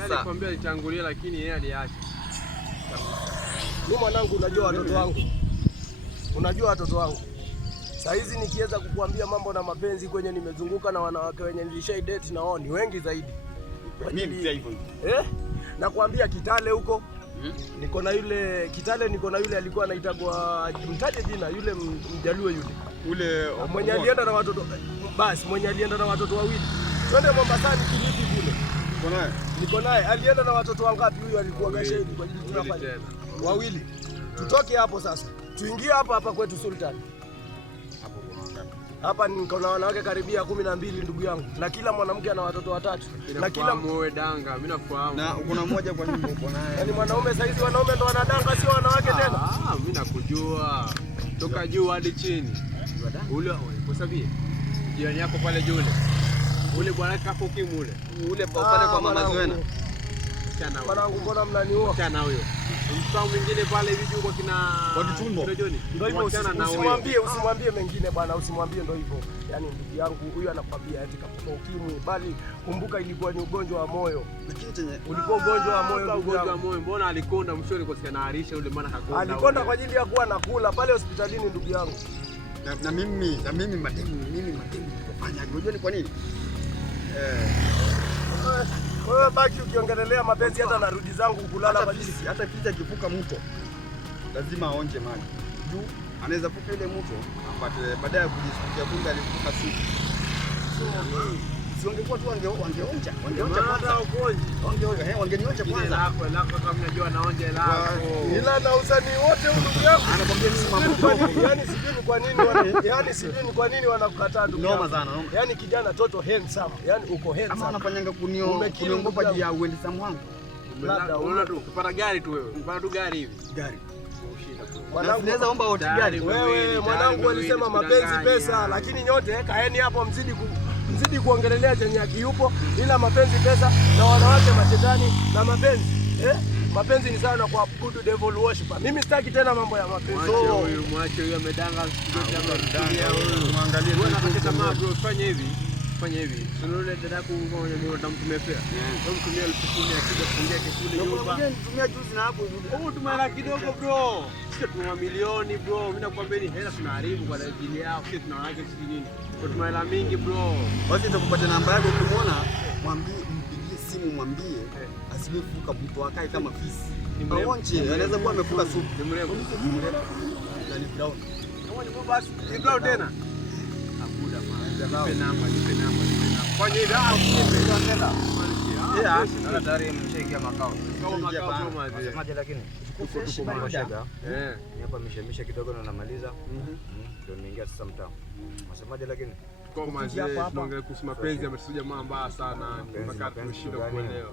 Sasa nikwambia alitangulia lakini yeye aliacha. Mimi mwanangu, unajua watoto wangu. Saa hizi nikiweza kukuambia mambo na mapenzi kwenye nimezunguka na wanawake wenye nilishai date na wao ni wengi zaidi. Mimi pia hivyo. Nakwambia Kitale huko. Niko na yule alikuwa anaitwa mtaje jina yule Mjaluo yule mwenye alienda na watoto wawili. Twende Mombasani Kilifi kule. Niko naye. Alienda na watoto wangapi huyu? Alikuwa gashedi kwa ajili tunafanya wawili. Tutoke hapo sasa. Tuingie hapa kwetu Sultan. Hapa niko na wanawake karibia 12 ndugu yangu. Na kila mwanamke ana watoto watatu. Na kila muwe danga, mimi nafahamu. Na kuna mmoja kwa nini uko naye? Yaani mwanaume saizi wanaume ndo wanadanga sio wanawake tena. Mimi nakujua. Toka juu hadi chini. Ule kwa sababu jirani yako pale juu ule bwana kapo ukimule. Ule pale kwa mama Zuena. Mwanangu mbona mnaniua? Chana huyo. Mfano mwingine pale hivi juu kwa kina Wakitumbo. Ndio hivyo, usimwambie mengine bwana, usimwambie ndio hivyo. Yaani ndugu yangu huyu anakwambia eti kapata ukimwi, bali kumbuka ilikuwa ni ugonjwa wa moyo. Lakini chenye ulikuwa ugonjwa wa moyo ndugu yangu. Mbona alikonda mshoni kwa sababu anaharisha yule maana kakonda. Alikonda kwa ajili ya kuwa nakula pale hospitalini ndugu yangu. Na mimi mademu kufanya. Unajua ni kwa nini? Wewe baki ukiongelelea mapenzi, hata narudi zangu kulala kwa jinsi. Hata kija kivuka mto lazima aonje maji. Juu anaweza kupa ile mto apate baadaye ya kujisikia kumbe alivuka siku. Si ungekuwa tu wangeonja kwanza. Wangenionja kwanza. Lako kama unajua naonja lako. Ila na usanii wote ndugu yangu. Anakwambia msimamo. Yaani sijui ni kwa nini wanakukataa ndugu yangu. Noma sana. Yaani kijana toto handsome. Yaani uko handsome. Kama anafanyanga kuniongopa juu ya uendeshaji wangu. Unaona tu kupata gari tu wewe. Kupata tu gari hivi. Gari. Mwanangu naweza omba hoti gari. Wewe mwanangu alisema mapenzi pesa, lakini nyote kaeni hapo mzidi kuongelelea chenye akiupo, ila mapenzi pesa na wanawake mashetani na mapenzi. Mapenzi ni sana kwa good devil worshiper. Mimi sitaki tena mambo ya mapenzi. Mwache huyo amedanga muangalie wewe unakata bro, fanya hivi. Sunule dadako ngoja mimi nitamtumia fare. Nitamtumia 10,000 akija kufungia kule nyumba. Nitumia juzi na hapo hivi. Tumela kidogo bro. Sisi tuna milioni bro. Mimi nakwambia ni hela tunaharibu kwa ajili yao. Sisi tunawaacha sisi nini? Tuna hela mingi bro. Basi nitakupatia namba yako, ukimwona mpigie simu mwambie asimefuka mtu akae kama fisi. Aonje, anaweza kuwa amefuka supu. Ni mrembo. Na ni brown. Kama ni basi, ni brown tena. Abuda maana. Nipe namba. Fanya hivi nipe tena. Ana tayari mshaingia makao. Semaje lakini? Tuko shaga. Ni hapa mishemisha kidogo na namaliza. Ndio nimeingia sasa mtaa. Unasemaje lakini? Kwa mazee tunaongea kuhusu mapenzi, ametuja jamaa mbaya sana mpaka tumeshindwa kuelewa.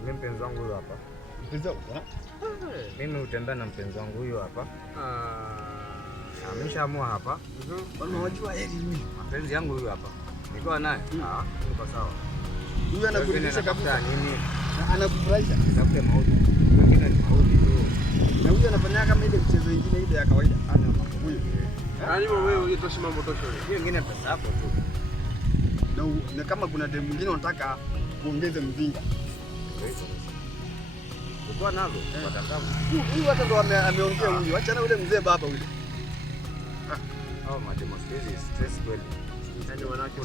Mimi mpenzi wangu huyo hapa. Mpenzi wangu? Mimi hutembea na mpenzi wangu huyo hapa. Ameshaamua hapa. Unajua heri mimi. Mapenzi yangu huyo hapa. Niko naye. Niko sawa. Huyu anakurudisha kabisa nini? Anakufurahisha. Nitafuta maudhi. Wengine ni maudhi tu. Na huyu anafanya kama ile mchezo mwingine ile ya kawaida. Ana huyu. Yaani wewe unatoshi mambo tosho. Hiyo nyingine pesa yako tu. Na kama kuna demu mwingine unataka kuongeza mzinga. Uko nazo kwa tangazo. Huyu hata ndo ameongea huyu. Acha na yule mzee baba yule. Mademo stress kweli. Yaani wanawake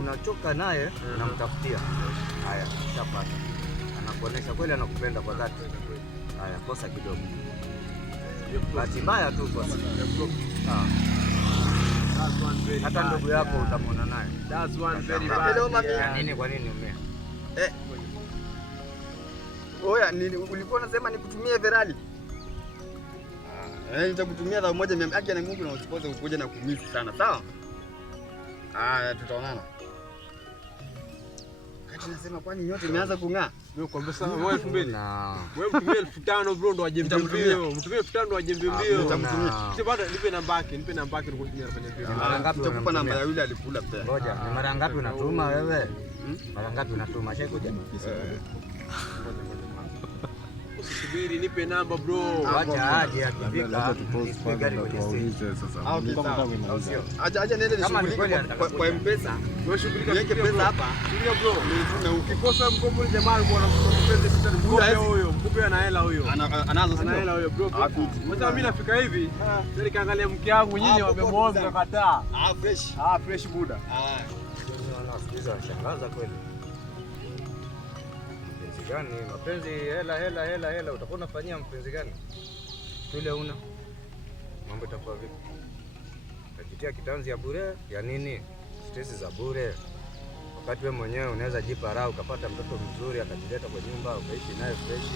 unachoka naye unamtafutia. Haya, shapata. Anakuonesha kweli anakupenda kwa dhati. Haya, kosa kidogo. Bahati mbaya tu kosa. Hata ndugu yako utamwona naye. That's one very bad. Nini kwa nini umea? Oya, ulikuwa unasema nikutumie Ferrari? Nitakutumia 1,100 yake na Mungu, na usipose ukuja na kumisi sana, sawa? Tutaonana. Kati nasema kwani nyote imeanza kung'aa? Mimi kwambia sana wewe 2000. Wewe mtumie 5,000 bro ndo aje mbio. Mtumie 5,000 ndo aje mbio. Nitamtumia. Sio bado nipe namba yake ndio kutumia afanye mbio. Mara ngapi utakupa namba ya yule alikula pesa? Ngoja, ni mara ngapi unatuma wewe? Mara ngapi unatuma? Shaikuja. Usisubiri, nipe namba bro. Acha aje akifika. Acha niende nishughulike kwa M-Pesa. Wewe shughulika niweke pesa hapa. Ndio bro. Na ukikosa mkopo jamaa alikuwa anakupenda kitu mkopo huyo. Mkopo ana hela huyo. Anazo ana hela huyo bro. Mwanzo mimi nafika hivi. Sasa nikaangalia mke wangu nyinyi wamemwoza nakataa. Fresh buda. Wanasikiza washangaza kweli. Mpenzi gani? Mapenzi hela utakuwa unafanyia mpenzi gani? Yule una mambo itakuwa vipi? Unajitia kitanzi ya bure ya nini? Stress za bure. Wakati wewe mwenyewe unaweza jipa raha ukapata mtoto mzuri akajileta kwa nyumba ukaishi naye fresh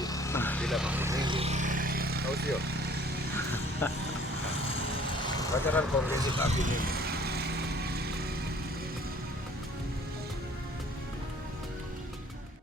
bila mambo mengi. Au sio? Wacha nikuongeze kapi nini?